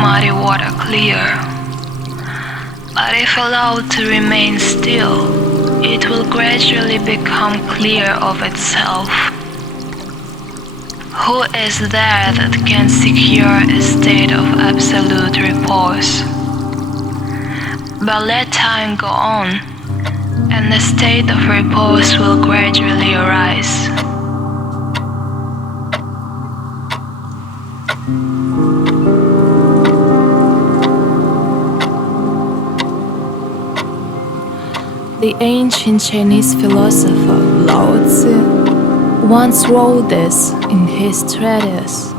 muddy water clear. But if allowed to remain still, it will gradually become clear of itself. Who is there that can secure a state of absolute repose? But let time go on, and the state of repose will gradually arise. The ancient Chinese philosopher Lao Tzu once wrote this in his treatise.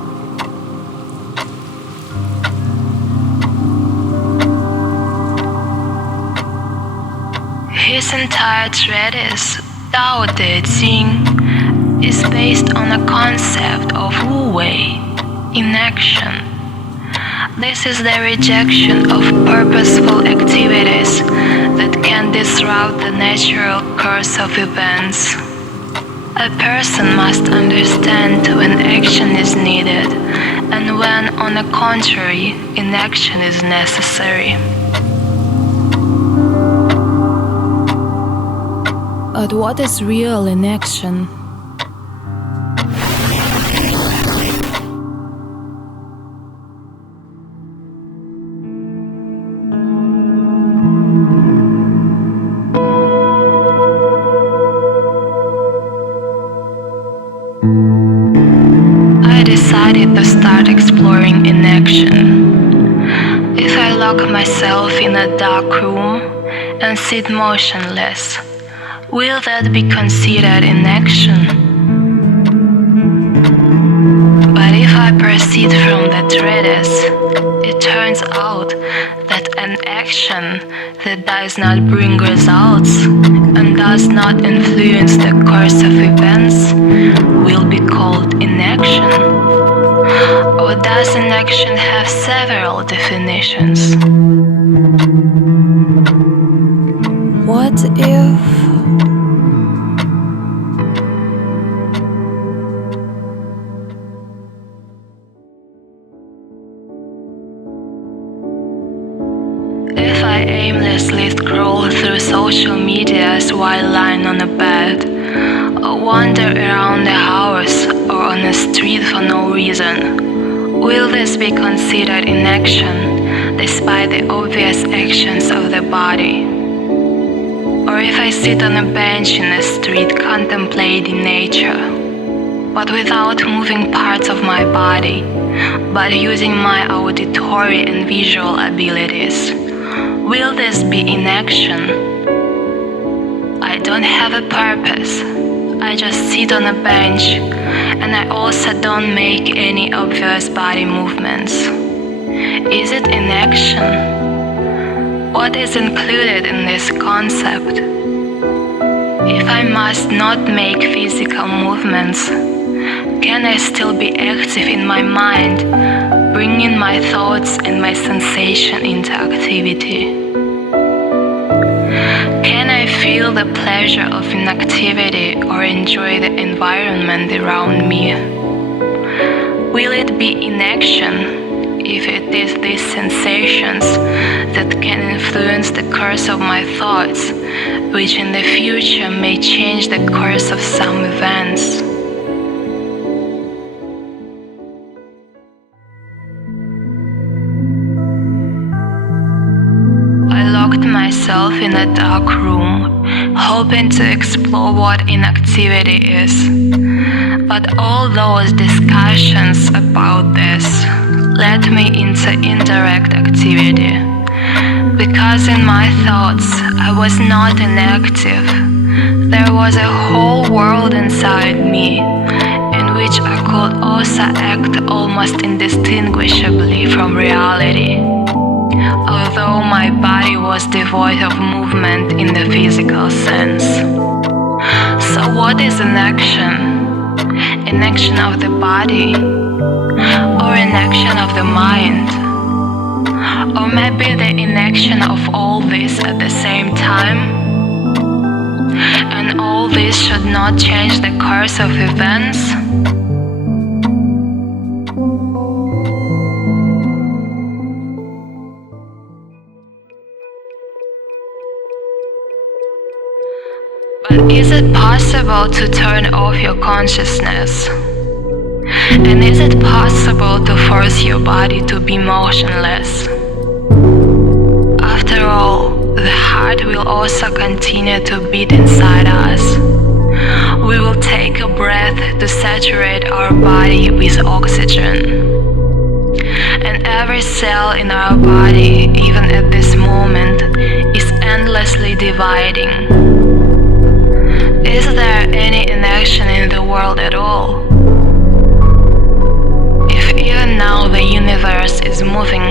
His entire treatise, Tao Te Ching, is based on a concept of Wu Wei, inaction. This is the rejection of purposeful activities that can disrupt the natural course of events. A person must understand when action is needed and when, on the contrary, inaction is necessary. But what is real inaction? I decided to start exploring inaction. If I lock myself in a dark room and sit motionless, will that be considered inaction? But if I proceed from the treatise, it turns out that an action that does not bring results and does not influence the course of events will be called inaction. Or does inaction have several definitions? What if... If I aimlessly scroll through social medias while lying on a bed, or wander around the house or on the street for no reason, will this be considered inaction despite the obvious actions of the body? Or if I sit on a bench in the street contemplating nature, but without moving parts of my body, but using my auditory and visual abilities, will this be inaction? I don't have a purpose. I just sit on a bench, and I also don't make any obvious body movements. Is it inaction? What is included in this concept? If I must not make physical movements, can I still be active in my mind, bringing my thoughts and my sensation into activity? Can I feel the pleasure of inactivity or enjoy the environment around me? Will it be inaction if it is these sensations that can influence the course of my thoughts, which in the future may change the course of some events? Myself in a dark room, hoping to explore what inactivity is. But all those discussions about this led me into indirect activity. Because in my thoughts, I was not inactive. There was a whole world inside me, in which I could also act almost indistinguishably from reality, although my body was devoid of movement in the physical sense. So what is inaction? Inaction of the body? Or inaction of the mind? Or maybe the inaction of all this at the same time? And all this should not change the course of events? it possible to turn off your consciousness? And is it possible to force your body to be motionless? After all, the heart will also continue to beat inside us. We will take a breath to saturate our body with oxygen. And every cell in our body, even at this moment, is endlessly dividing. Is there any inaction in the world at all? If even now the universe is moving